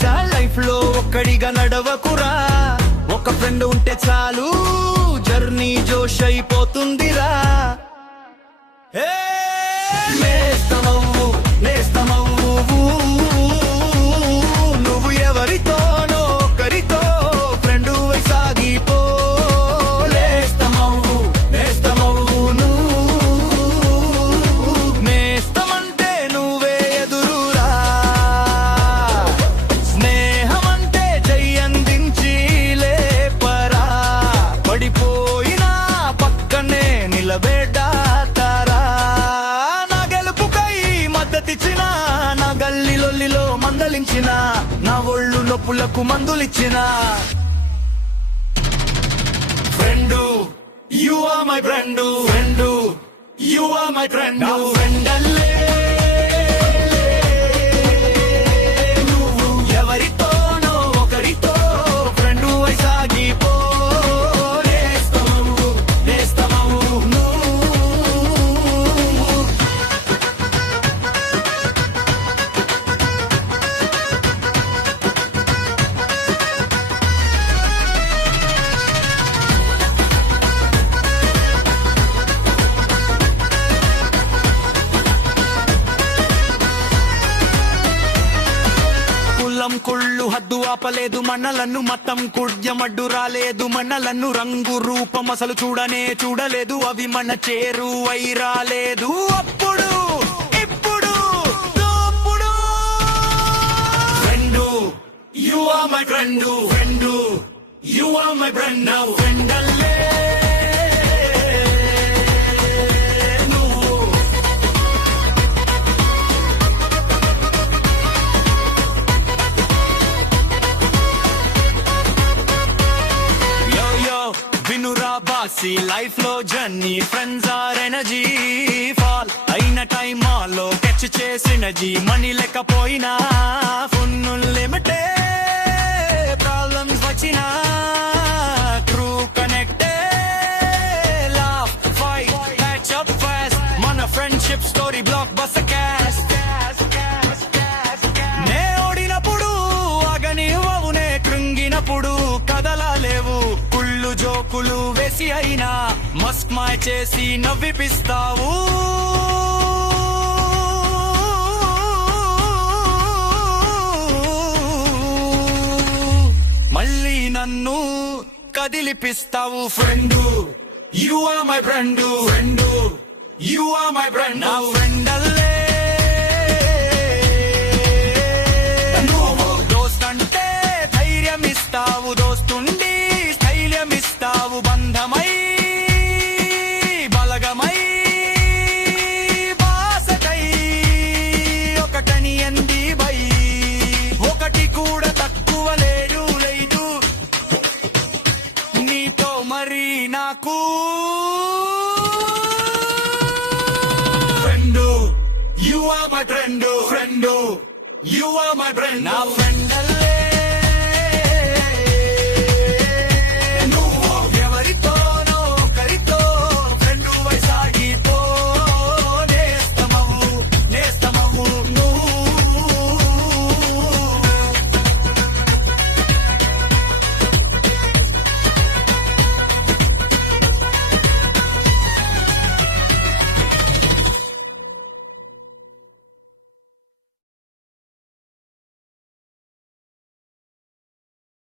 మచ్చా life లో ఒక్కడిగా నడవకురా, ఒక friend ఉంటే చాలు జర్నీ జోష్ అయిపోతుందిరా. నేస్తమవ్వు నేస్తమవ్వు నువ్వు ఎవరితోనో ఒకరితో ఫ్రెండ్ సాగిపో. నేస్తమవ్వు నేస్తమవ్వు నేస్తమంటే నువ్వే ఎదురురా, స్నేహమంటే చెయ్యందించి లేపరా, పడిపోయినా పక్కనే నిలబెట్టాతారా. నా గెలుపుకై మద్దతిచ్చిన, నా గల్లి లొల్లిలో మందలించిన, నా ఒళ్ళు నొప్పులకు మందులిచ్చిన friend, you are my friend. Friend, you are my friend. ఫ్రెండల్లే నువ్వు ఎవరితోనో ఒకరితో ఫ్రెండు సాగిపో. నేస్తమవ్వు నేస్తమవ్వు కుళ్ళు హద్దు ఆపలేదు మనలను, మతం కుడ్యమడ్డు రాలేదు మనలను, రంగు రూపం అసలు చూడనే చూడలేదు, అవి మన చేరువై రాలేదు. అప్పుడు ఇప్పుడు తోప్పుడు friend, you are my friend. Friend, you are my friend. నా ఫ్రెండల్లే లైఫ్ లో journey, friends are energy, fall అయిన టైమ్ లో కెచ్ చేసిన జీ, మనీ లేకపోయినా ఫున్ను లిమిటే, ప్రాబ్లమ్స్ వచ్చినా ట్రూ కనెక్టే, laugh fight catch up fast, మన friendship story blockbuster cash. నే ఓడినప్పుడు అగనివ్వవు, నే కృంగినప్పుడు కదలలేవు, కుళ్ళు జోకులు వేసి అయినా మస్క్ మాయ చేసి నవ్విపిస్తావు. మళ్ళీ నన్ను కదిలిపిస్తావు. Friend, you are my friend. Friend, you are my friend. నా ఫ్రెండల్లే దోస్తంటే ధైర్యం ఇస్తావు, దోస్తుండి స్థైర్యం ఇస్తావు, బంధమై బలగమై బాసకై ఒకటని ఎంది బై, ఒకటి కూడా తక్కువ లేడు లేదు నీతో మరి నాకు. Friend, you are my friend. Friend, you are my friend. నా ఫ్రెండ్